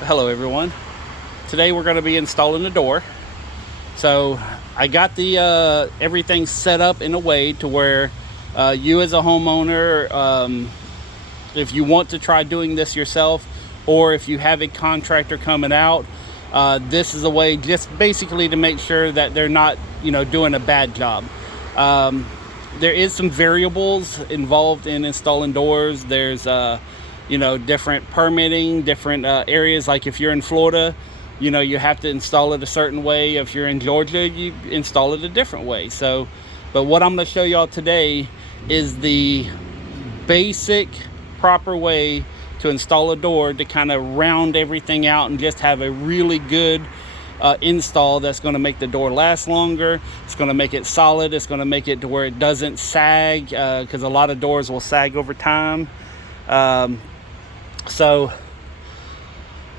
Hello everyone. Today we're going to be installing the door. So I got the everything set up in a way to where you as a homeowner, if you want to try doing this yourself, or if you have a contractor coming out, this is a way just basically to make sure that they're not, doing a bad job. There is some variables involved in installing doors. There's different permitting, different areas. Like if you're in Florida, you have to install it a certain way. If you're in Georgia, you install it a different way. So, but what I'm going to show y'all today is the basic proper way to install a door to kind of round everything out and just have a really good install that's going to make the door last longer. It's going to make it solid. It's going to make it to where it doesn't sag, because a lot of doors will sag over time. So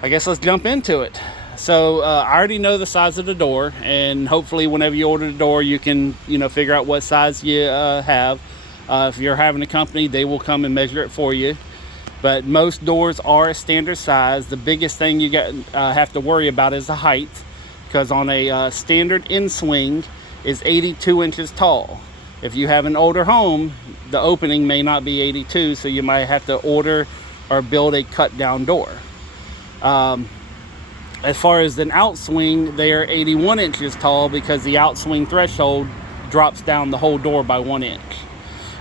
I guess let's jump into it. So I already know the size of the door, and hopefully whenever you order the door, you can figure out what size you have. If you're having a company, they will come and measure it for you. But most doors are a standard size. The biggest thing you have to worry about is the height, because on a standard in-swing is 82 inches tall. If you have an older home, the opening may not be 82, so you might have to order or build a cut-down door. As far as an outswing, they are 81 inches tall because the outswing threshold drops down the whole door by 1 inch.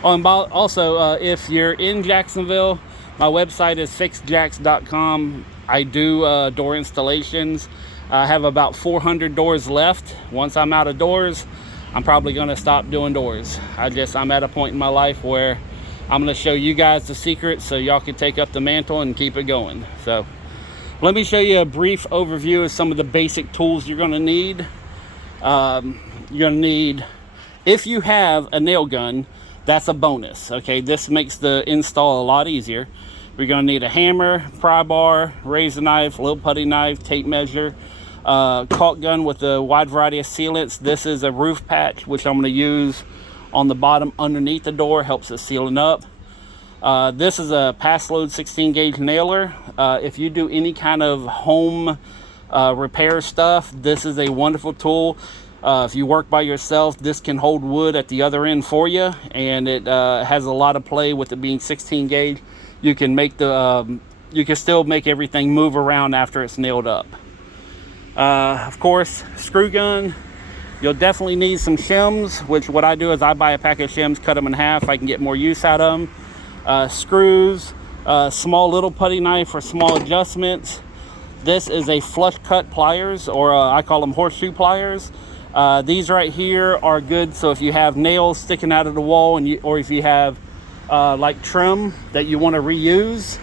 Also, if you're in Jacksonville, my website is fixjacks.com. I do door installations. I have about 400 doors left. Once I'm out of doors, I'm probably going to stop doing doors. I'm at a point in my life where I'm going to show you guys the secrets so y'all can take up the mantle and keep it going. So let me show you a brief overview of some of the basic tools you're going to need. You're going to need, if you have a nail gun, that's a bonus. Okay, this makes the install a lot easier. We're going to need a hammer, pry bar, razor knife, little putty knife, tape measure, caulk gun with a wide variety of sealants. This is a roof patch, which I'm going to use on the bottom underneath the door, helps it sealing up. This is a pass load 16 gauge nailer. If you do any kind of home repair stuff, this is a wonderful tool. If you work by yourself, this can hold wood at the other end for you, and it has a lot of play with it being 16 gauge. You can make you can still make everything move around after it's nailed up. Of course, screw gun. You'll definitely need some shims, which what I do is I buy a pack of shims, cut them in half. I can get more use out of them. Screws, small little putty knife for small adjustments. This is a flush cut pliers, or I call them horseshoe pliers. These right here are good, so if you have nails sticking out of the wall, or if you have like trim that you want to reuse,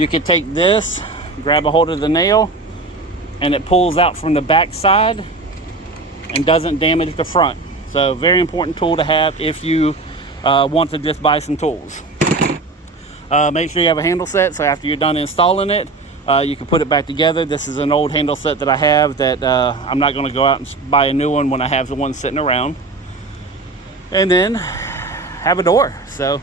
you can take this, grab a hold of the nail, and it pulls out from the back side and doesn't damage the front. So very important tool to have if you want to just buy some tools. Make sure you have a handle set, so after you're done installing it, you can put it back together. This is an old handle set that I have that I'm not going to go out and buy a new one when I have the one sitting around. And then have a door. So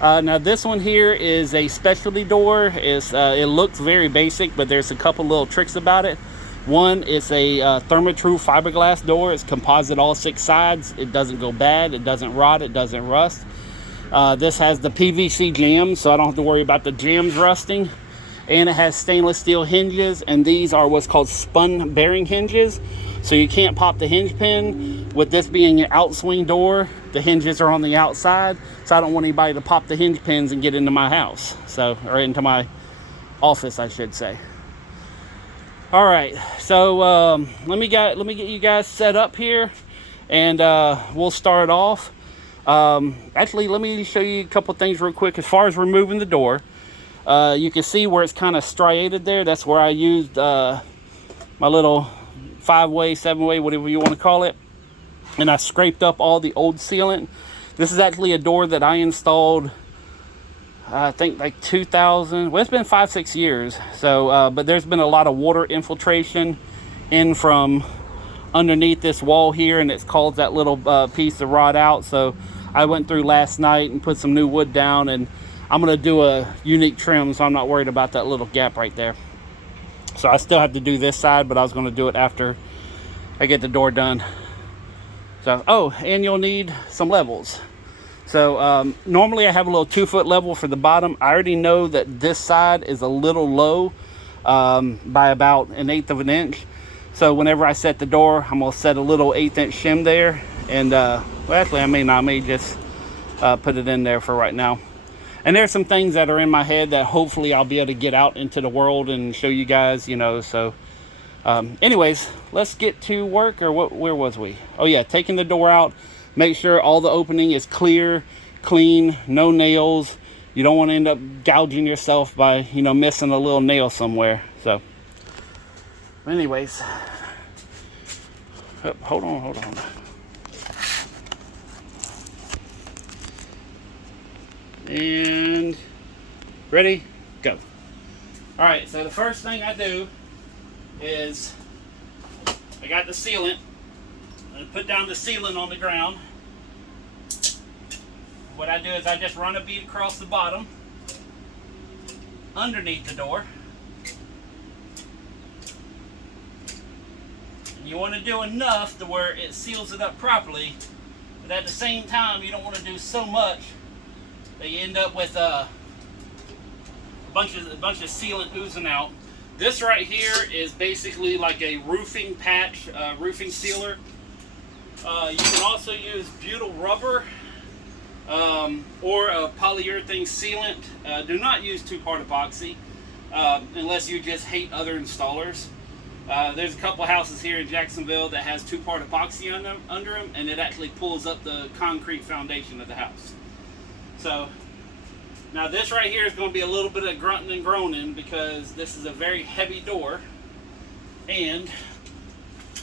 now this one here is a specialty door. It looks very basic, but there's a couple little tricks about it. One, it's a Therma-Tru fiberglass door. It's composite all 6 sides. It doesn't go bad. It doesn't rot. It doesn't rust. This has the PVC jambs, so I don't have to worry about the jambs rusting. And it has stainless steel hinges, and these are what's called spun bearing hinges. So you can't pop the hinge pin. With this being an outswing door, the hinges are on the outside, so I don't want anybody to pop the hinge pins and get into my house, or into my office, I should say. All right, so let me get you guys set up here, and we'll start off. Actually, let me show you a couple things real quick. As far as removing the door, you can see where it's kind of striated there. That's where I used my little 5-way, 7-way, whatever you want to call it, and I scraped up all the old sealant. This is actually a door that I installed, I think like 2000. Well, it's been 5-6 years. So, but there's been a lot of water infiltration in from underneath this wall here, and it's caused that little piece to rot out. So I went through last night and put some new wood down, and I'm going to do a unique trim, so I'm not worried about that little gap right there. So I still have to do this side, but I was going to do it after I get the door done. So, oh, and you'll need some levels. So normally I have a little 2-foot level for the bottom. I already know that this side is a little low by about 1/8 of an inch. So whenever I set the door, I'm going to set a little 1/8 inch shim there. And well, actually I may just put it in there for right now. And there's some things that are in my head that hopefully I'll be able to get out into the world and show you guys, you know. So anyways, let's get to work. Or where was we? Oh yeah, taking the door out. Make sure all the opening is clear, clean, no nails. You don't want to end up gouging yourself by, you know, missing a little nail somewhere. So anyways, oh, hold on. And ready, go. All right, so the first thing I do is I got the sealant. I put down the sealant on the ground. What I do is I just run a bead across the bottom underneath the door. And you want to do enough to where it seals it up properly, but at the same time you don't want to do so much that you end up with a bunch of sealant oozing out. This right here is basically like a roofing patch, roofing sealer. You can also use butyl rubber or a polyurethane sealant. Do not use 2-part epoxy unless you just hate other installers. There's a couple houses here in Jacksonville that has 2-part epoxy under them, and it actually pulls up the concrete foundation of the house. So now this right here is going to be a little bit of grunting and groaning because this is a very heavy door, and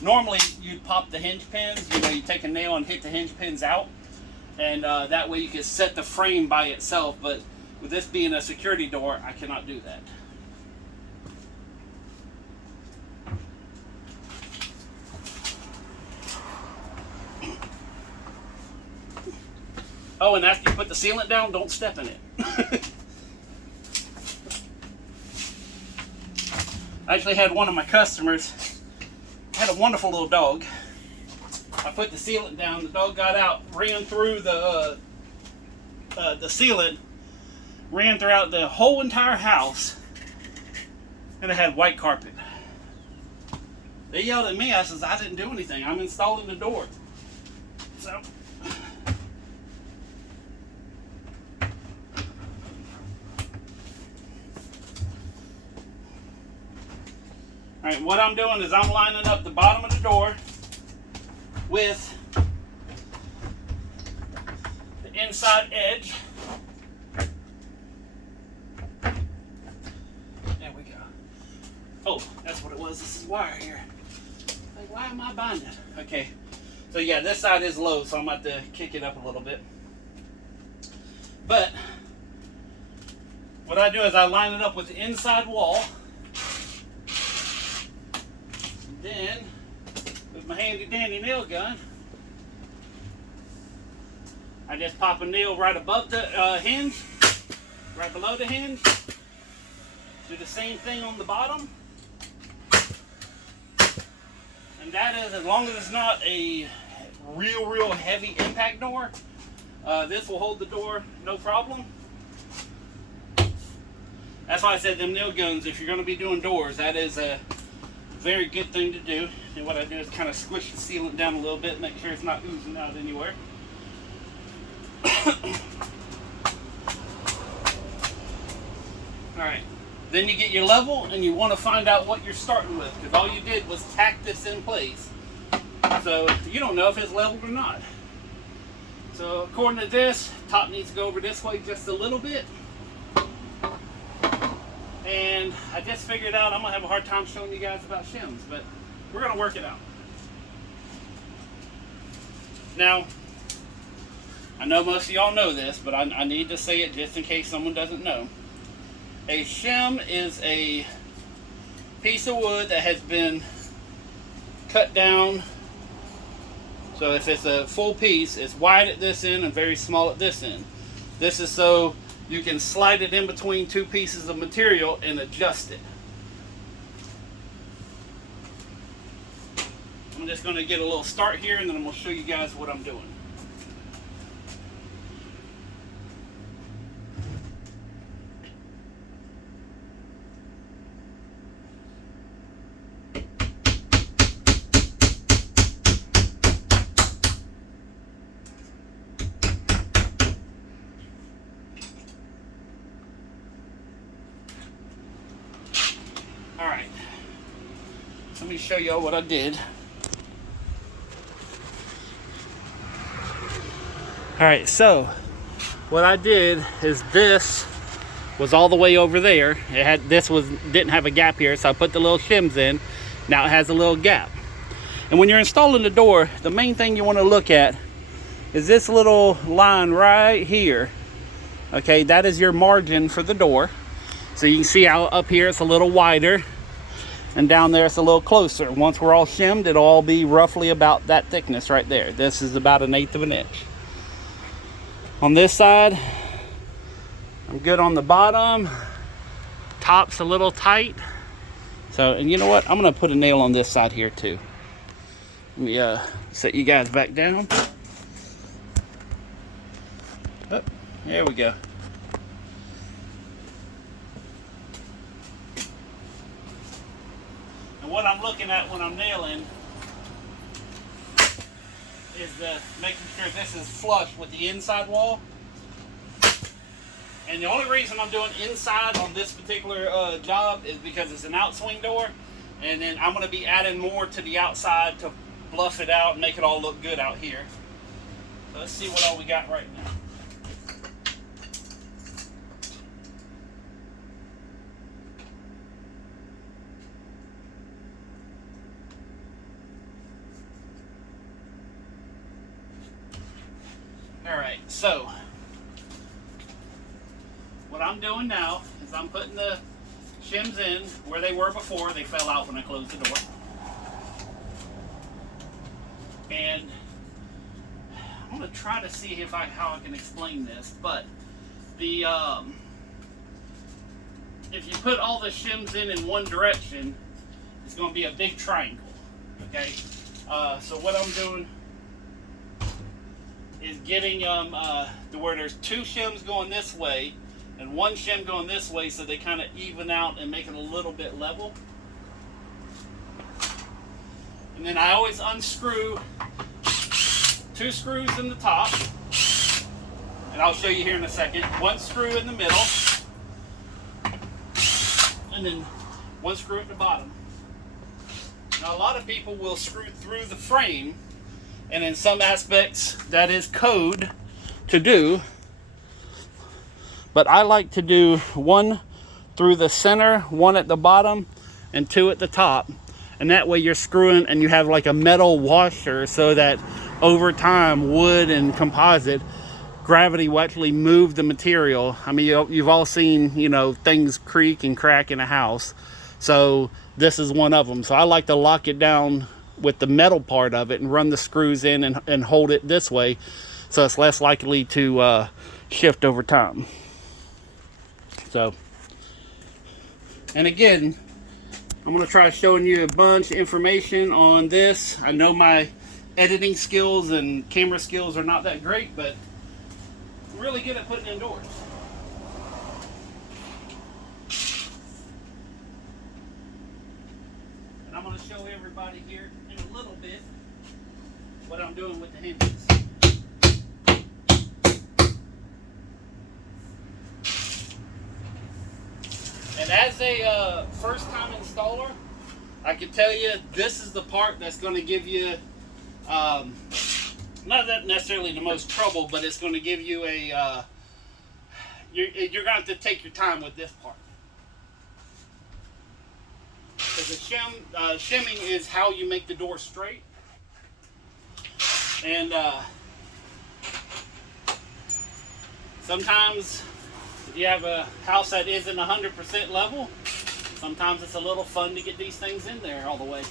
normally you'd pop the hinge pins. You know, you take a nail and hit the hinge pins out, and that way you can set the frame by itself. But with this being a security door, I cannot do that. Oh, and after you put the sealant down, don't step in it. I actually had one of my customers, had a wonderful little dog. I put the sealant down, the dog got out, ran through the sealant, ran throughout the whole entire house, and it had white carpet. They yelled at me. I says, I didn't do anything. I'm installing the door. So alright, what I'm doing is I'm lining up the bottom of the door with the inside edge. There we go. Oh, that's what it was. This is wire here. Like, why am I binding? Okay. So yeah, this side is low, so I'm about to kick it up a little bit. But what I do is I line it up with the inside wall. Then, with my handy dandy nail gun, I just pop a nail right above the hinge, right below the hinge. Do the same thing on the bottom. And that is, as long as it's not a real heavy impact door, this will hold the door no problem. That's why I said them nail guns, if you're going to be doing doors, that is a very good thing to do. And what I do is kind of squish the sealant down a little bit, make sure it's not oozing out anywhere. Alright, then you get your level and you want to find out what you're starting with, because all you did was tack this in place. So you don't know if it's leveled or not. So according to this, top needs to go over this way just a little bit. And I just figured out I'm going to have a hard time showing you guys about shims, but we're going to work it out. Now, I know most of y'all know this, but I need to say it just in case someone doesn't know. A shim is a piece of wood that has been cut down. So if it's a full piece, it's wide at this end and very small at this end. This is so you can slide it in between two pieces of material and adjust it. I'm just going to get a little start here, and then I'm going to show you guys what I'm doing. Alright, let me show y'all what I did. Alright, so what I did is this was all the way over there. Didn't have a gap here, so I put the little shims in. Now it has a little gap. And when you're installing the door, the main thing you want to look at is this little line right here. Okay, that is your margin for the door. So you can see how up here it's a little wider, and down there it's a little closer. Once we're all shimmed, it'll all be roughly about that thickness right there. This is about 1/8 of an inch. On this side, I'm good on the bottom. Top's a little tight. So, and you know what? I'm gonna put a nail on this side here too. Let me set you guys back down. Oh, there we go. And what I'm looking at when I'm nailing is making sure this is flush with the inside wall. And the only reason I'm doing inside on this particular job is because it's an outswing door, and then I'm going to be adding more to the outside to bluff it out and make it all look good out here. So let's see what all we got right now. Alright, so what I'm doing now is I'm putting the shims in where they were before. They fell out when I closed the door. And I'm going to try to see how I can explain this, but the if you put all the shims in one direction, it's going to be a big triangle. Okay, so what I'm doing is getting them to where there's 2 shims going this way and 1 shim going this way, so they kind of even out and make it a little bit level. And then I always unscrew 2 screws in the top, and I'll show you here in a second. 1 screw in the middle, and then 1 screw at the bottom. Now a lot of people will screw through the frame, and in some aspects that is code to do, but I like to do 1 through the center, 1 at the bottom, and 2 at the top, and that way you're screwing and you have like a metal washer, so that over time, wood and composite, gravity will actually move the material. I mean, you've all seen, you know, things creak and crack in a house, so this is one of them. So I like to lock it down with the metal part of it and run the screws in and hold it this way, so it's less likely to shift over time. So, and again, I'm going to try showing you a bunch of information on this. I know my editing skills and camera skills are not that great, but I'm really good at putting indoors. And I'm going to show everybody here in a little bit what I'm doing with the hinges. And as a first-time installer, I can tell you this is the part that's going to give you, not that necessarily the most trouble, but it's going to give you a, you're going to have to take your time with this part. Because the shimming is how you make the door straight. And sometimes you have a house that isn't 100% level, sometimes it's a little fun to get these things in there all the way.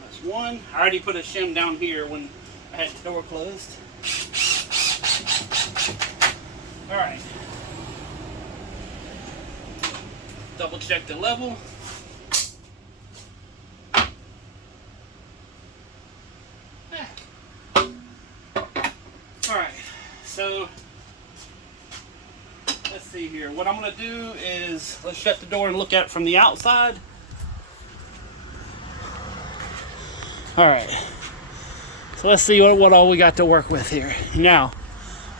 That's 1. I already put a shim down here when I had the door closed. Alright. Double check the level. Alright, so let's see here. What I'm going to do is, let's shut the door and look at it from the outside. Alright, so let's see what all we got to work with here. Now,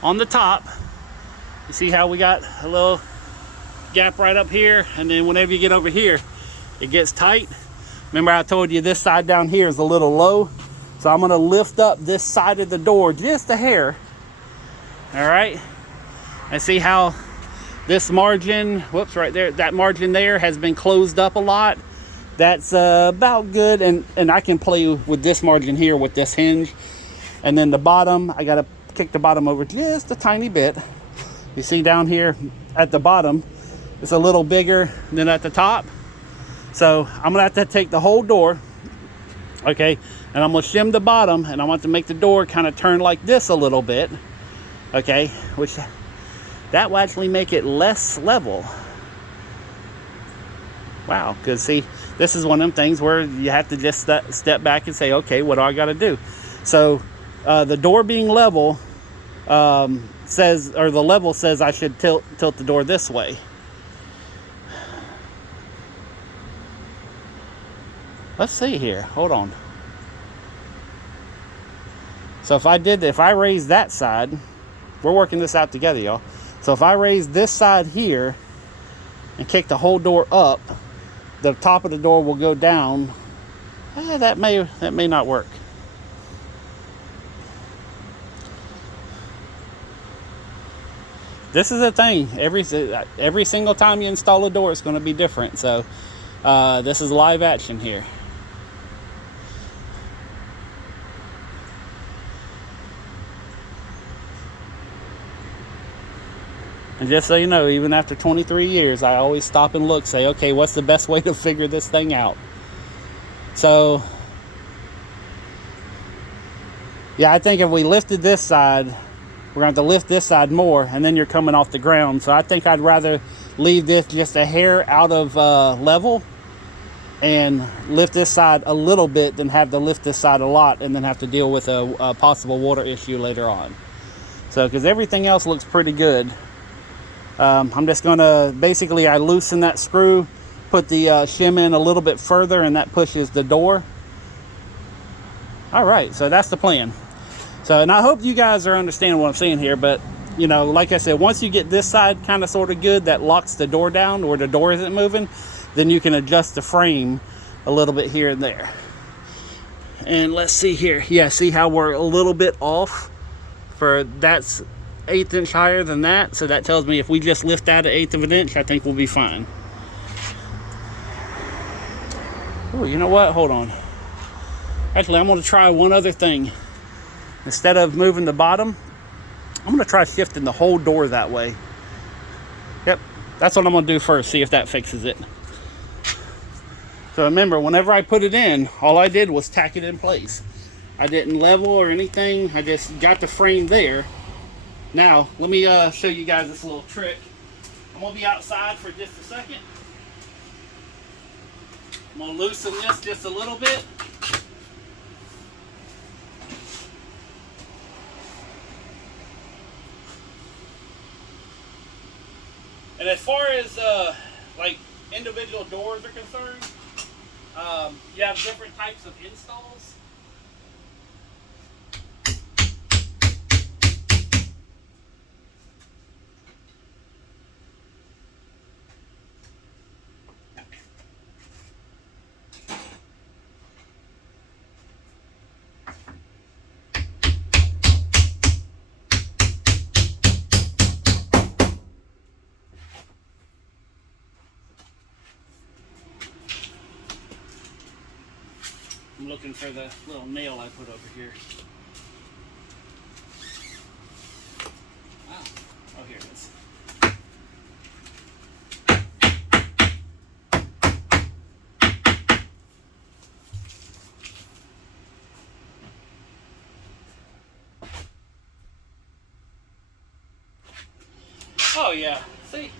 on the top, you see how we got a little gap right up here, and then whenever you get over here, it gets tight. Remember I told you this side down here is a little low, so I'm going to lift up this side of the door just a hair. All right, and see how this margin, whoops, right there, that margin there has been closed up a lot. That's about good, and I can play with this margin here with this hinge. And then the bottom, I got to kick the bottom over just a tiny bit. You see down here at the bottom, it's a little bigger than at the top. So I'm gonna have to take the whole door, okay, and I'm gonna shim the bottom, and I want to make the door kind of turn like this a little bit, okay, which that will actually make it less level. Wow, because see, this is one of them things where you have to just step back and say, okay, what do I got to do? So the door being level says, or the level says I should tilt the door this way. Let's see here, hold on. So if I raise that side, we're working this out together, y'all. So if I raise this side here and kick the whole door up, the top of the door will go down. That may not work. This is the thing. Every single time you install a door, it's going to be different. So this is live action here. And just so you know, even after 23 years, I always stop and look, say, okay, what's the best way to figure this thing out? So, yeah, I think if we lifted this side, we're going to have to lift this side more, and then you're coming off the ground. So I think I'd rather leave this just a hair out of level and lift this side a little bit than have to lift this side a lot and then have to deal with a possible water issue later on. So, because everything else looks pretty good. I'm just going to, basically I loosen that screw, put the shim in a little bit further, and that pushes the door. All right, so that's the plan. So, and I hope you guys are understanding what I'm saying here, but, you know, like I said, once you get this side kind of sort of good, that locks the door down where the door isn't moving, then you can adjust the frame a little bit here and there. And let's see here. Yeah, see how we're a little bit off for that's 1/8 inch higher than that, so that tells me if we just lift that 1/8 of an inch, I think we'll be fine. Oh, you know what? Hold on. Actually, I'm going to try one other thing. Instead of moving the bottom, I'm going to try shifting the whole door that way. Yep, that's what I'm going to do first, see if that fixes it. So remember, whenever I put it in, all I did was tack it in place. I didn't level or anything. I just got the frame there. Now, let me show you guys this little trick. I'm going to be outside for just a second. I'm going to loosen this just a little bit. And as far as like individual doors are concerned, you have different types of installs. I'm looking for the little nail I put over here. Wow. Oh, here it is. Oh yeah, see?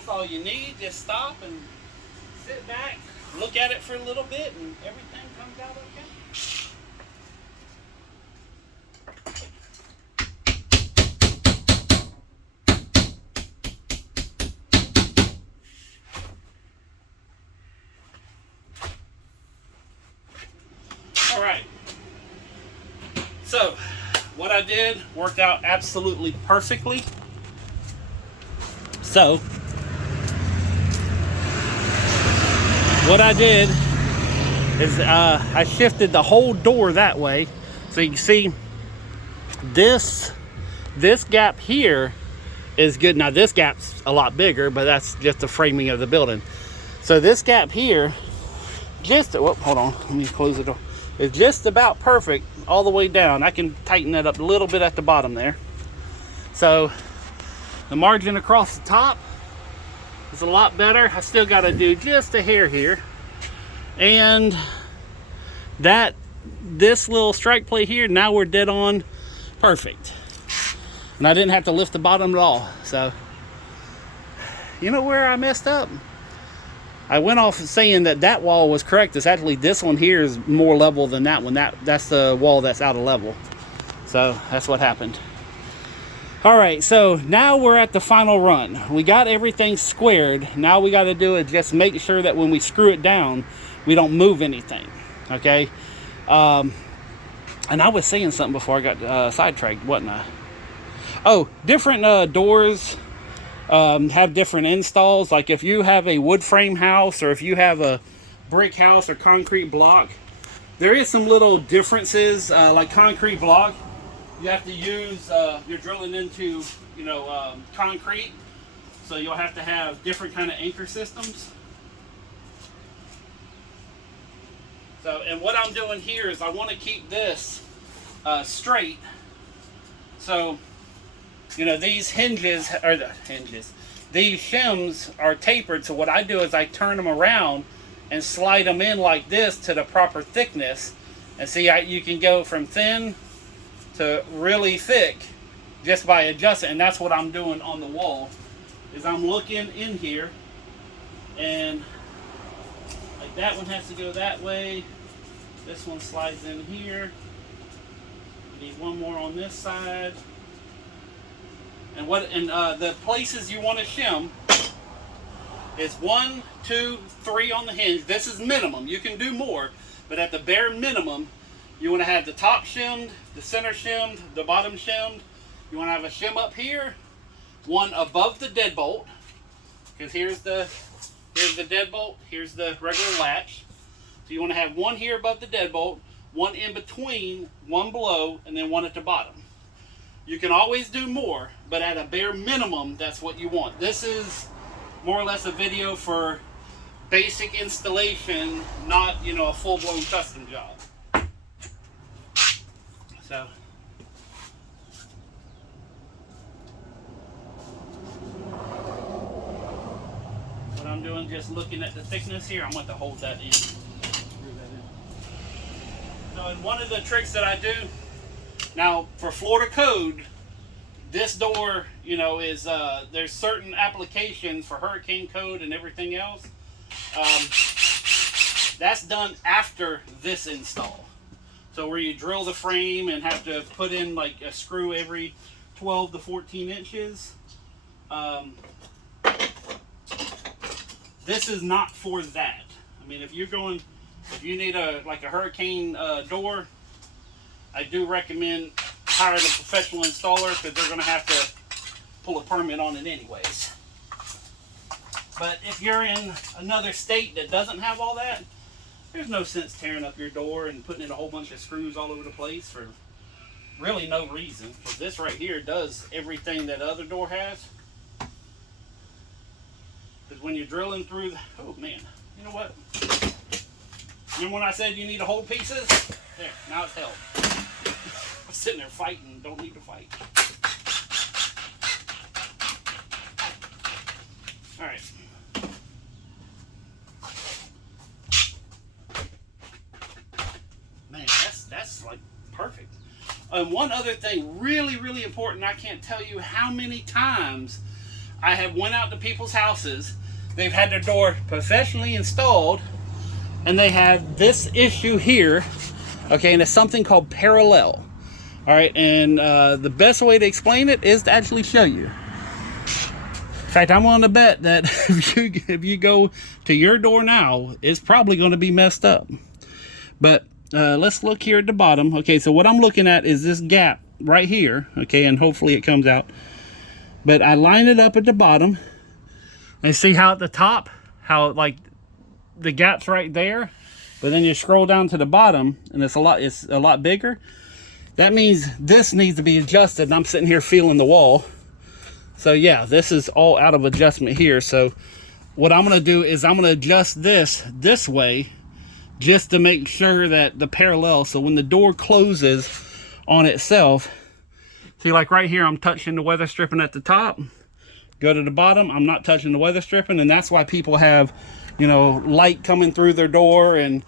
that's all you need. Just stop and sit back, look at it for a little bit, and everything comes out okay. All right. So, what I did worked out absolutely perfectly. So, what I did is I shifted the whole door that way. So you can see this gap here is good. Now this gap's a lot bigger, but that's just the framing of the building. So this gap here, hold on, let me close the door. It's just about perfect all the way down. I can tighten that up a little bit at the bottom there. So the margin across the top is a lot better. I still got to do just a hair here. And this little strike plate here, now we're dead on perfect. And I didn't have to lift the bottom at all. So, you know where I messed up? I went off saying that wall was correct. It's actually this one here is more level than that one. That's the wall that's out of level. So that's what happened. All right, so now we're at the final run. We got everything squared. Now we got to do is just make sure that when we screw it down, we don't move anything, okay? And I was saying something before I got sidetracked, wasn't I? Oh, different doors have different installs. Like if you have a wood frame house or if you have a brick house or concrete block, there is some little differences. Like concrete block, you have to use, you're drilling into, concrete. So you'll have to have different kind of anchor systems. So, and what I'm doing here is I want to keep this straight. So, these these shims are tapered. So what I do is I turn them around and slide them in like this to the proper thickness. And see, you can go from thin to really thick just by adjusting. And that's what I'm doing on the wall, is I'm looking in here, and like that one has to go that way. This one slides in here. Need one more on this side. And the places you want to shim is 1, 2, 3 on the hinge. This is minimum. You can do more, but at the bare minimum, you want to have the top shimmed, the center shimmed, the bottom shimmed. You want to have a shim up here, one above the deadbolt, because here's the deadbolt, here's the regular latch. So you want to have one here above the deadbolt, one in between, one below, and then one at the bottom. You can always do more, but at a bare minimum, that's what you want. This is more or less a video for basic installation, not, a full-blown custom job. So, what I'm doing, just looking at the thickness here, I'm going to hold that in. So, and one of the tricks that I do, now for Florida code, this door, is, there's certain applications for hurricane code and everything else. That's done after this install. So where you drill the frame and have to put in like a screw every 12 to 14 inches. This is not for that. I mean, if you need a hurricane door, I do recommend hiring a professional installer, because they're going to have to pull a permit on it anyways. But if you're in another state that doesn't have all that, there's no sense tearing up your door and putting in a whole bunch of screws all over the place for really no reason. Because this right here does everything that other door has. Because when you're drilling through oh man, you know what? Remember when I said you need to hold pieces? There, now it's held. I'm sitting there fighting, don't need to fight. Alright. Man, that's like perfect. One other thing, really, really important, I can't tell you how many times I have went out to people's houses. They've had their door professionally installed, and they have this issue here. Okay, and it's something called parallel. All right, and the best way to explain it is to actually show you. In fact, I'm willing to bet that if you go to your door now, it's probably going to be messed up. But let's look here at the bottom. Okay, so what I'm looking at is this gap right here. Okay, and hopefully it comes out. But I line it up at the bottom. And see how at the top, how like the gap's right there, but then you scroll down to the bottom and it's a lot bigger. That means this needs to be adjusted, and I'm sitting here feeling the wall. So yeah, this is all out of adjustment here. So what I'm gonna do is I'm gonna adjust this way just to make sure that the parallel, so when the door closes on itself, see, like right here, I'm touching the weather stripping at the top. Go to the bottom, I'm not touching the weather stripping, and that's why people have, you know, light coming through their door and,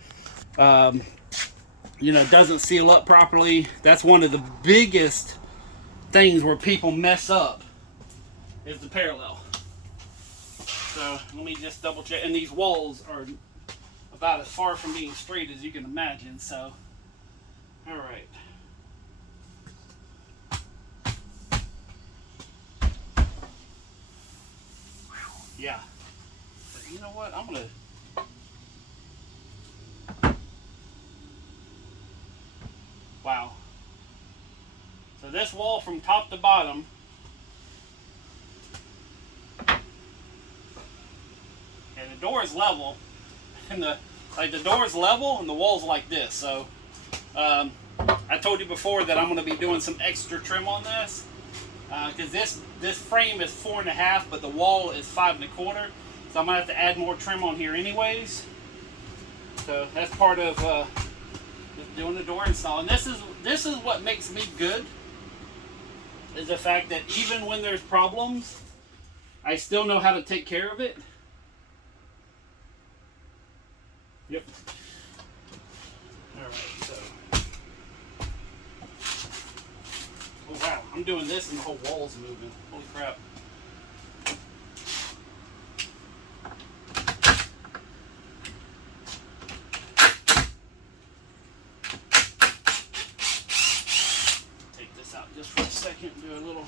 you know, doesn't seal up properly. That's one of the biggest things where people mess up, is the parallel. So let me just double check. And these walls are about as far from being straight as you can imagine. So, all right. Yeah. But you know what? I'm gonna. Wow. So this wall from top to bottom. And the door is level, and the door is level, and the wall's like this. So, I told you before that I'm going to be doing some extra trim on this, because this frame is 4.5, but the wall is 5.25. So I'm going to have to add more trim on here anyways. So that's part of just doing the door install. And this is what makes me good, is the fact that even when there's problems, I still know how to take care of it. Yep. All right, so. Oh wow, I'm doing this and the whole wall's moving. Holy crap. Take this out just for a second and do a little.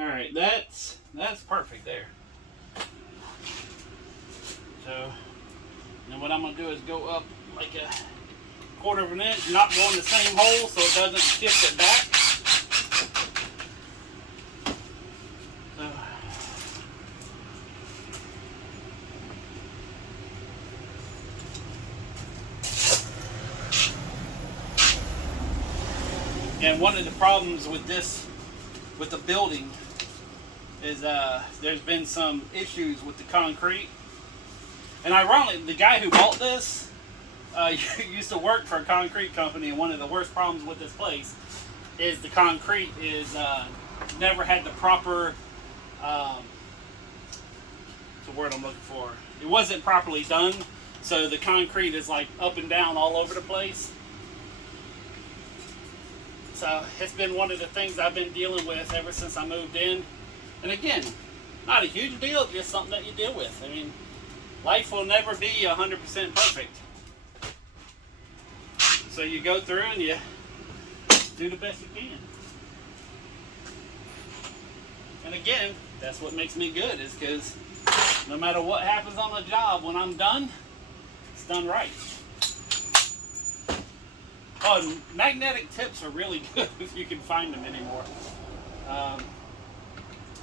Alright, that's perfect there. So, then what I'm going to do is go up like a 1/4 of an inch, not go in the same hole so it doesn't shift it back. So, and one of the problems with the building is there's been some issues with the concrete. And ironically, the guy who bought this used to work for a concrete company, and one of the worst problems with this place is the concrete is never had the proper, what's the word I'm looking for? It wasn't properly done, so the concrete is like up and down all over the place. So it's been one of the things I've been dealing with ever since I moved in. And again, not a huge deal, just something that you deal with. I mean, life will never be 100% perfect. So you go through and you do the best you can. And again, that's what makes me good, is because no matter what happens on the job, when I'm done, it's done right. Oh, and magnetic tips are really good if you can find them anymore.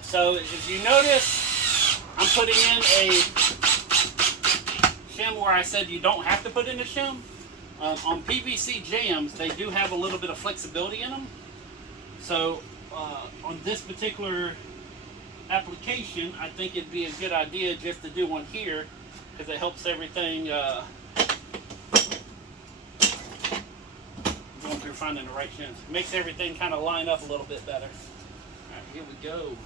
So if you notice, I'm putting in a shim where I said you don't have to put in a shim. On PVC jams, they do have a little bit of flexibility in them. So on this particular application, I think it'd be a good idea just to do one here, because it helps everything going through finding the right shims. Makes everything kind of line up a little bit better. All right, here we go.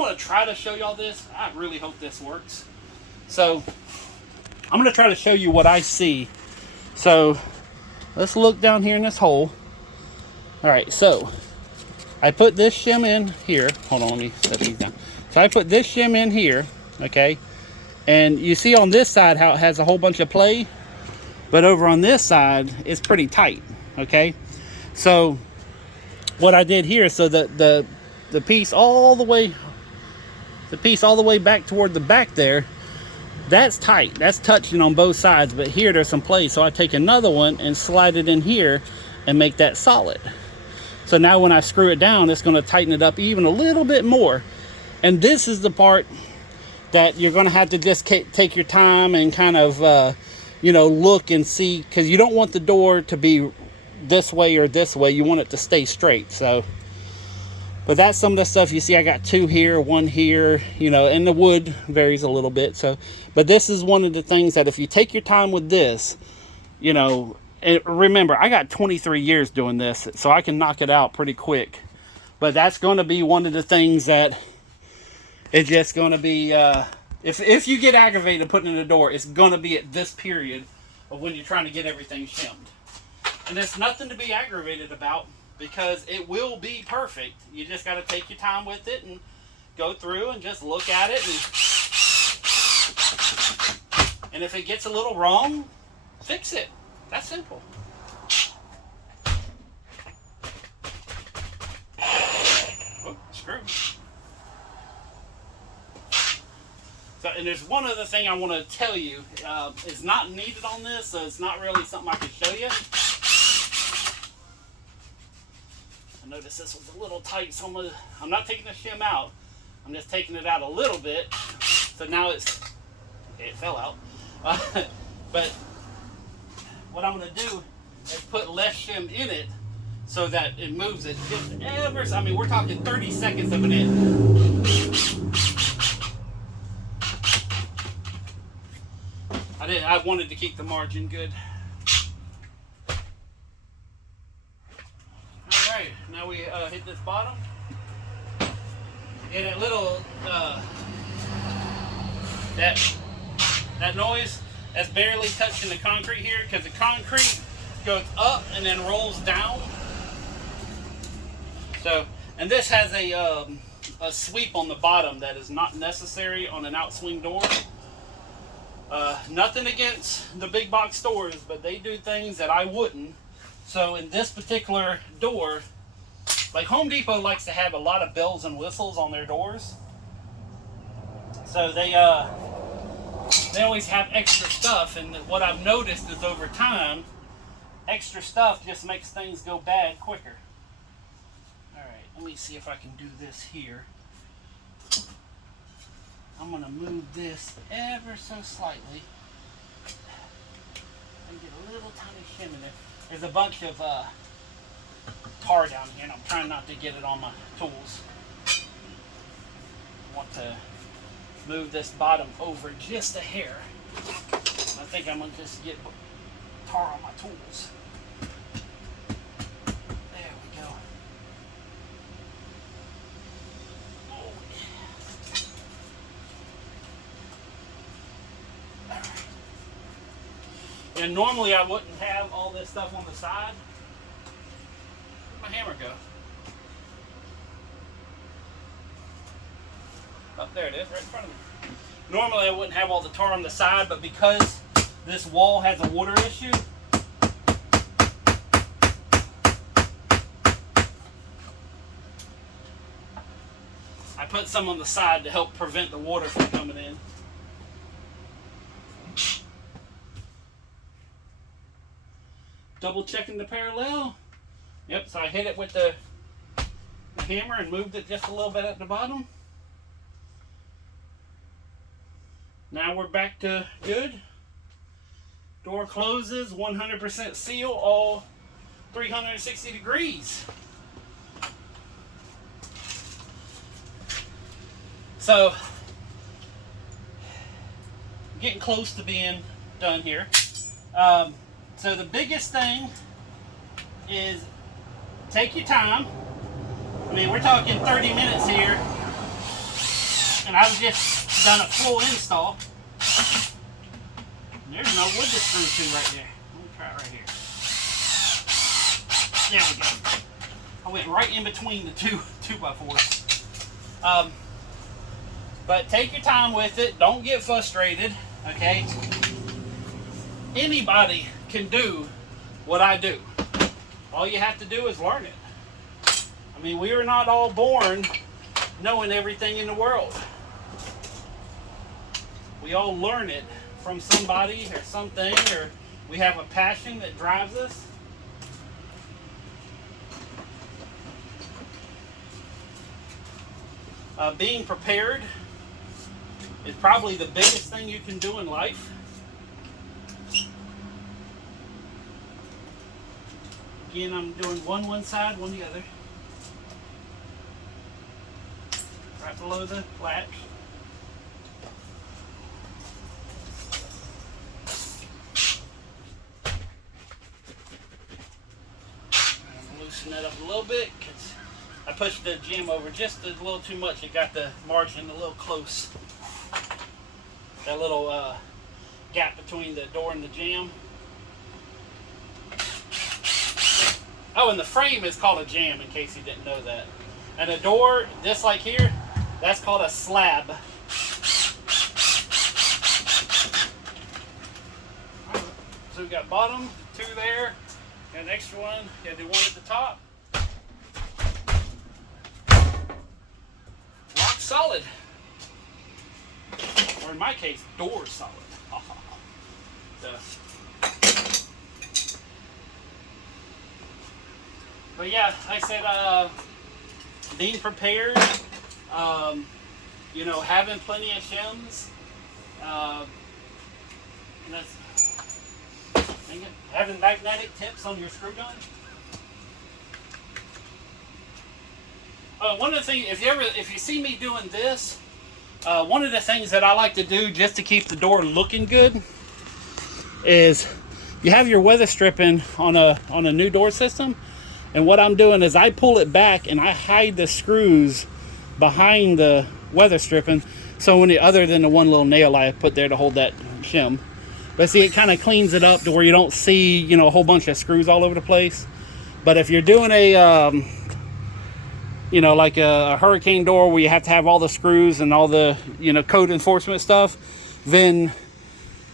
going to try to show y'all this. I really hope this works. So I'm going to try to show you what I see. So let's look down here in this hole. All right, so I put this shim in here. Hold on, let me set these down. So I put this shim in here, okay? And you see on this side how it has a whole bunch of play, but over on this side, it's pretty tight, okay? So what I did here, so the piece all the way back toward the back there, that's tight. That's touching on both sides, but here there's some play. So I take another one and slide it in here and make that solid. So now when I screw it down, it's going to tighten it up even a little bit more. And this is the part that you're going to have to just take your time and kind of, you know, look and see, because you don't want the door to be this way or this way. You want it to stay straight. So, but that's some of the stuff you see. I got 2 here, 1 here, you know, and the wood varies a little bit. So, but this is one of the things that if you take your time with this, you know, and remember, I got 23 years doing this, so I can knock it out pretty quick. But that's going to be one of the things that it's just going to be, if you get aggravated putting in the door, it's going to be at this period of when you're trying to get everything shimmed. And there's nothing to be aggravated about, because it will be perfect. You just got to take your time with it and go through and just look at it. And if it gets a little wrong, fix it. That's simple. Oh, screw. So, and there's one other thing I want to tell you. It's not needed on this, so it's not really something I can show you. I noticed this was a little tight, so I'm not taking the shim out. I'm just taking it out a little bit. So now it fell out. But what I'm going to do is put less shim in it so that it moves it just ever. I mean, we're talking 30 seconds of an inch. I wanted to keep the margin good. Alright, now we hit this bottom. And that little, that noise, that's barely touching the concrete here, because the concrete goes up and then rolls down. So, and this has a sweep on the bottom that is not necessary on an outswing door. Nothing against the big box stores, but they do things that I wouldn't. So in this particular door, like Home Depot likes to have a lot of bells and whistles on their doors. So they always have extra stuff, and what I've noticed is over time, extra stuff just makes things go bad quicker. Alright, let me see if I can do this here. I'm going to move this ever so slightly and get a little tiny shim in there. There's a bunch of tar down here, and I'm trying not to get it on my tools. I want to move this bottom over just a hair. I think I'm going to just get tar on my tools. There we go. And normally I wouldn't have all this stuff on the side. Where'd my hammer go? Oh, there it is, right in front of me. Normally I wouldn't have all the tar on the side, but because this wall has a water issue, I put some on the side to help prevent the water from coming in. Double checking the parallel. Yep, so I hit it with the hammer and moved it just a little bit at the bottom. Now we're back to good. Door closes, 100% seal, all 360 degrees. So, getting close to being done here. So the biggest thing is take your time. I mean, we're talking 30 minutes here. and I've just done a full install. There's no wood to screw to right there. Let me try it right here. There we go. I went right in between the two 2x4s. But take your time with it. Don't get frustrated, okay? Anybody can do what I do. All you have to do is learn it. I mean, we are not all born knowing everything in the world. We all learn it from somebody or something, or we have a passion that drives us. Being prepared is probably the biggest thing you can do in life. Again, I'm doing one side, one the other. Right below the latch. Loosen that up a little bit because I pushed the jam over just a little too much. It got the margin a little close. That little gap between the door and the jam. Oh, and the frame is called a jam, in case you didn't know that. And the door, just like here, that's called a slab. So we got bottom, 2 there, and an extra one. Got the one at the top. Rock solid. Or in my case, door solid. But yeah, like I said, being prepared, you know, having plenty of shims, and that's, having magnetic tips on your screw gun. One of the things, if you see me doing this, one of the things that I like to do just to keep the door looking good is you have your weather stripping on a new door system. And what I'm doing is I pull it back and I hide the screws behind the weather stripping. So when other than the one little nail I put there to hold that shim. But see, it kind of cleans it up to where you don't see, you know, a whole bunch of screws all over the place. But if you're doing a, you know, like a hurricane door where you have to have all the screws and all the, you know, code enforcement stuff, then,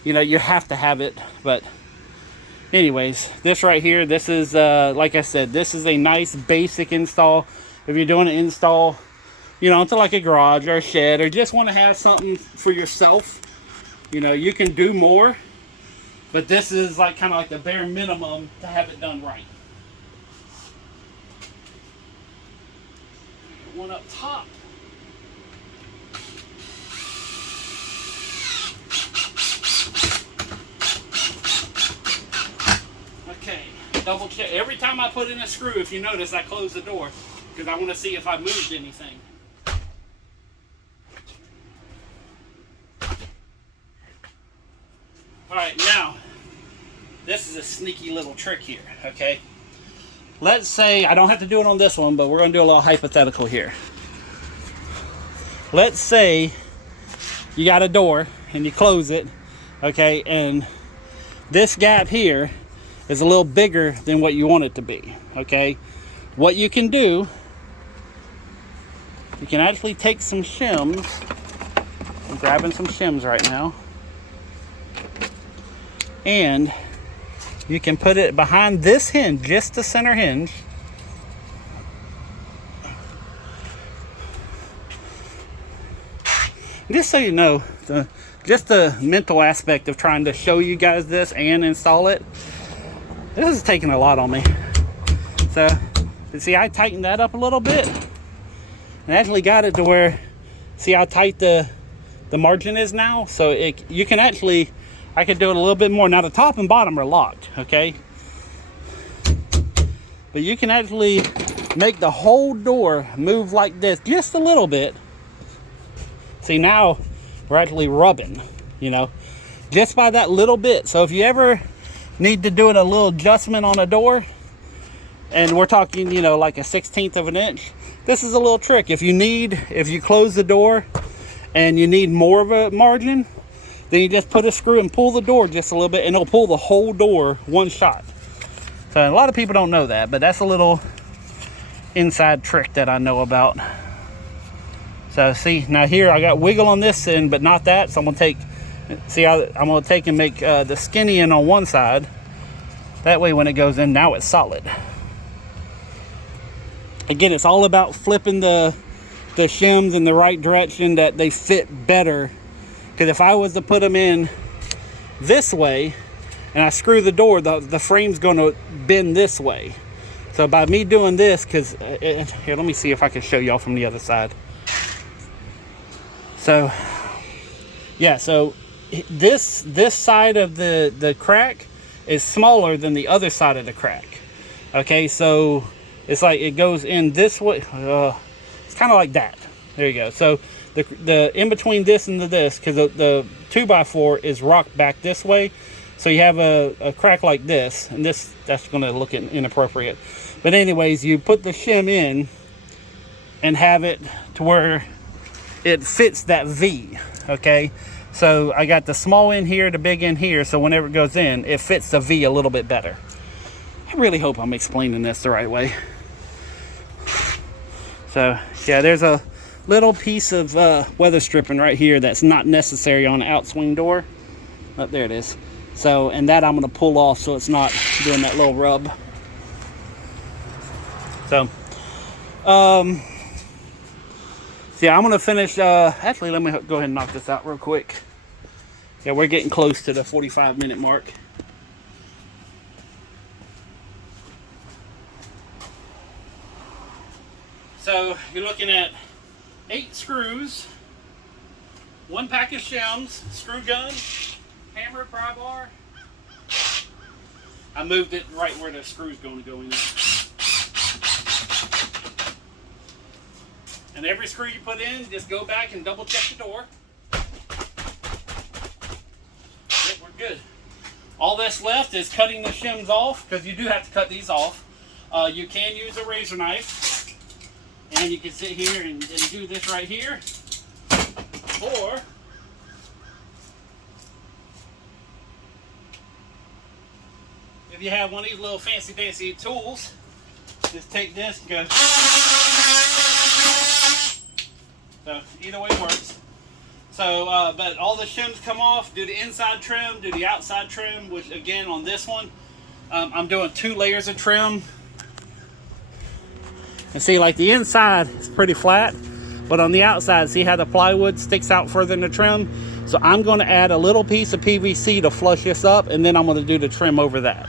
you know, you have to have it. But anyways, this right here, this is, like I said, this is a nice basic install. If you're doing an install, you know, into like a garage or a shed, or just want to have something for yourself, you know, you can do more. But this is like kind of like the bare minimum to have it done right. One up top. Okay, double check. Every time I put in a screw, if you notice, I close the door because I want to see if I moved anything. Alright, now, this is a sneaky little trick here, okay? Let's say, I don't have to do it on this one, but we're going to do a little hypothetical here. Let's say you got a door and you close it, okay, and this gap here is a little bigger than what you want it to be, okay? What you can do, you can actually take some shims. I'm grabbing some shims right now. And you can put it behind this hinge, just the center hinge. Just so you know, just the mental aspect of trying to show you guys this and install it, this is taking a lot on me. So, you see, I tightened that up a little bit and actually got it to where, see how tight the margin is now? So you can actually, I could do it a little bit more. Now the top and bottom are locked, okay? But you can actually make the whole door move like this just a little bit. See, now we're actually rubbing, you know, just by that little bit. So if you ever need to do a little adjustment on a door, and we're talking, you know, like a 1/16 of an inch, this is a little trick. If you close the door and you need more of a margin, then you just put a screw and pull the door just a little bit, and it'll pull the whole door one shot. So a lot of people don't know that, but that's a little inside trick that I know about. So see, now here I got wiggle on this end, but not that. So I'm gonna take, see how I'm gonna take and make the skinny end on one side. That way when it goes in, now it's solid. Again, it's all about flipping the shims in the right direction that they fit better. Because if I was to put them in this way and I screw the door, the frame's gonna bend this way. So by me doing this, because here, let me see if I can show y'all from the other side. So yeah, so this side of the crack is smaller than the other side of the crack. Okay, so it's like it goes in this way. It's kind of like that. There you go. So the in between this and this, because the 2x4 is rocked back this way, so you have a crack like this, and that's going to look inappropriate. But anyways, you put the shim in and have it to where it fits that V. Okay, so I got the small end here, the big end here, so whenever it goes in, it fits the V a little bit better. I really hope I'm explaining this the right way. So yeah, there's a little piece of weather stripping right here that's not necessary on an outswing door. Oh, there it is. So, and that I'm going to pull off so it's not doing that little rub. So yeah, I'm going to finish, actually let me go ahead and knock this out real quick. Yeah, we're getting close to the 45-minute mark. So you're looking at 8 screws, 1 pack of shims, screw gun, hammer, pry bar. I moved it right where the screw's going to go in there. And every screw you put in, just go back and double check the door. Yep, we're good. All that's left is cutting the shims off, because you do have to cut these off. You can use a razor knife, and you can sit here and do this right here. Or if you have one of these little fancy dancy tools, just take this and go. So either way works. So, but all the shims come off. Do the inside trim, do the outside trim, which again on this one, I'm doing 2 layers of trim. And see, like the inside is pretty flat, but on the outside, see how the plywood sticks out further in the trim? So I'm going to add a little piece of PVC to flush this up, and then I'm going to do the trim over that.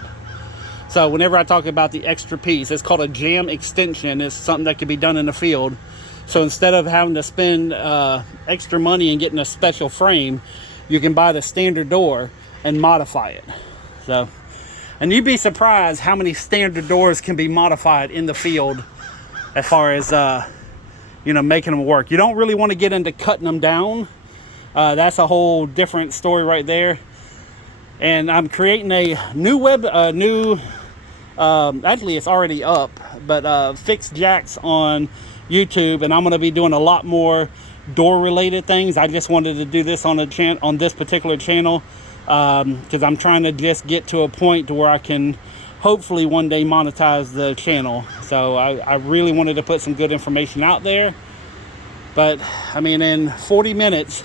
So whenever I talk about the extra piece, it's called a jam extension. It's something that can be done in the field. So instead of having to spend extra money and getting a special frame, you can buy the standard door and modify it. So, and you'd be surprised how many standard doors can be modified in the field as far as, you know, making them work. You don't really want to get into cutting them down. That's a whole different story right there. And I'm creating a new actually it's already up, but Fixed Jacks on YouTube, and I'm going to be doing a lot more door related things. I just wanted to do this on this particular channel because I'm trying to just get to a point to where I can hopefully one day monetize the channel. So I really wanted to put some good information out there. But I mean, in 40 minutes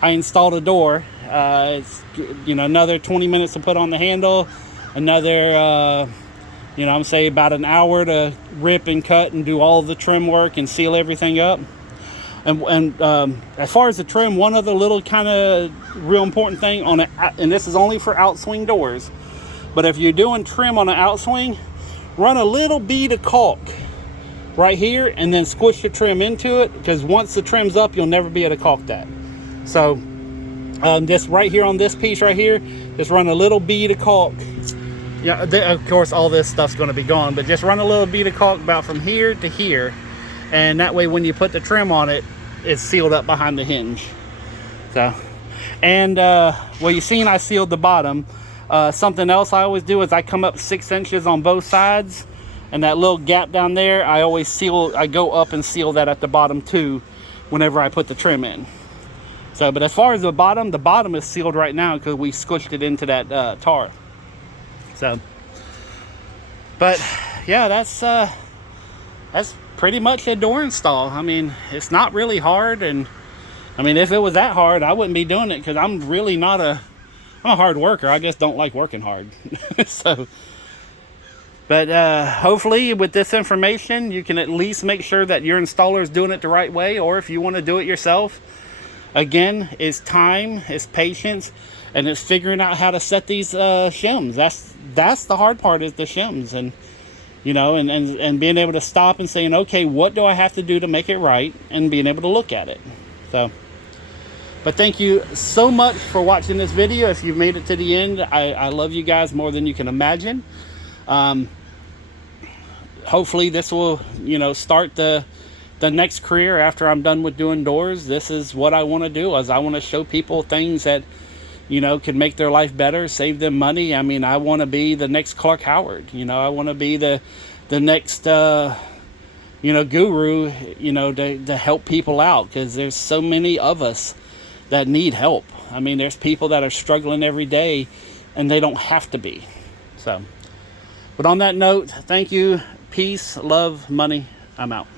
I installed a door. It's, you know, another 20 minutes to put on the handle, another you know, I'm saying about an hour to rip and cut and do all the trim work and seal everything up. And as far as the trim, one other little kind of real important thing on it, and this is only for outswing doors, but if you're doing trim on an outswing, run a little bead of caulk right here and then squish your trim into it, because once the trim's up, you'll never be able to caulk that. So just right here on this piece right here, just run a little bead of caulk. Yeah, of course all this stuff's going to be gone, but just run a little bead of caulk about from here to here, and that way when you put the trim on it, it's sealed up behind the hinge. So, and well, you've seen I sealed the bottom. Something else I always do is I come up 6 inches on both sides, and that little gap down there, I always seal. I go up and seal that at the bottom too whenever I put the trim in. So, but as far as the bottom is sealed right now because we squished it into that tar. So, but yeah, that's pretty much a door install. I mean, it's not really hard, and I mean, if it was that hard, I wouldn't be doing it, because I'm really not I'm a hard worker. I just don't like working hard. So, but hopefully with this information, you can at least make sure that your installer is doing it the right way, or if you want to do it yourself, again, it's time, it's patience, and it's figuring out how to set these shims. That's the hard part, is the shims, and you know, and being able to stop and saying, okay, what do I have to do to make it right, and being able to look at it. So, but thank you so much for watching this video. If you've made it to the end, I love you guys more than you can imagine. Hopefully this will, you know, start the next career after I'm done with doing doors. This is what I want to do, is I want to show people things that, you know, can make their life better, save them money. I mean, I want to be the next Clark Howard. You know, I want to be the next, you know, guru, you know, to help people out, because there's so many of us that need help. I mean, there's people that are struggling every day, and they don't have to be. So, but on that note, thank you. Peace, love, money. I'm out.